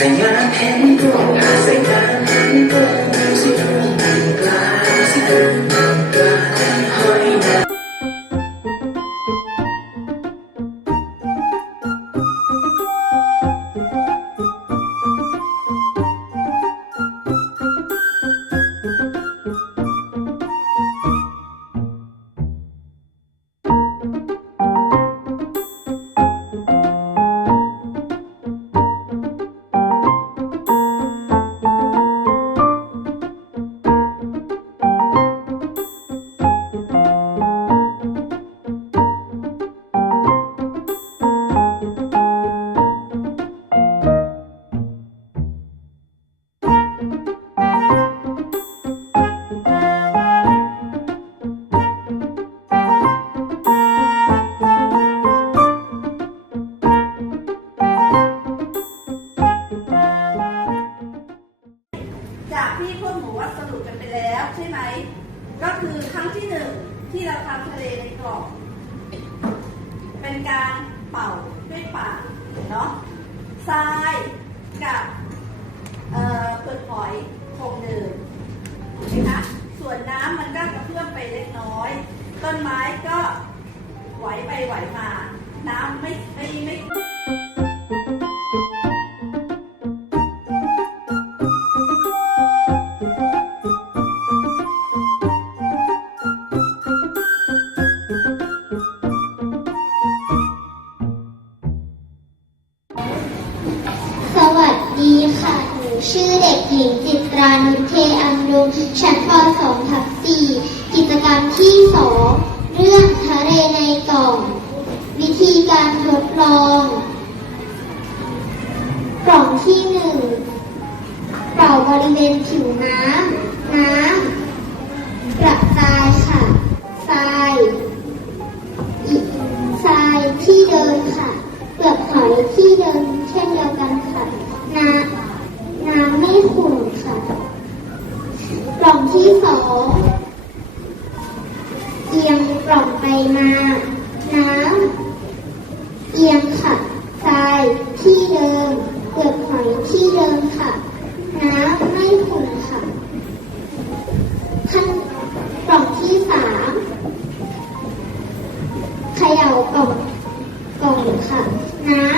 สยามเห็นตรงหาสยามเห็นตรงสิตรงปลาสิตรงปลาหอยนา จากที่พวกหนูว่าสรุปกันไปแล้วใช่ไหมก็คือครั้งที่หนึ่งที่เราทำทะเลในกล่องเป็นการเป่าด้วยปากเนาะทรายกับเปลือกหอยคงเดิมเห็นไหมคะส่วนน้ำมันก็กระเพื่อมไปเล็กน้อยต้นไม้ก็ไหวไปไหวมาน้ำไม่สวัสดีค่ะ หนูชื่อเด็กหญิงจิตรานุชเทอำรุงชั้นป .2/4 กิจกรรมที่ 2 เรื่องทะเลในกล่อง วิธีการทดลอง กล่องที่ 1 เป่าบริเวณผิวน้ำกระจายค่ะทรายที่เดินค่ะเปลือกหอยที่เดินเช่นเดียวกันค่ะน้ำไม่ขุ่นค่ะกล่องที่ 2เอียงกล่องไปมาน้ำเอียงค่ะทรายที่เดิมเปลือกหอยที่เดิมค่ะน้ำไม่ขุ่นค่ะกล่องที่ 3เขย่ากล่องค่ะน้ำ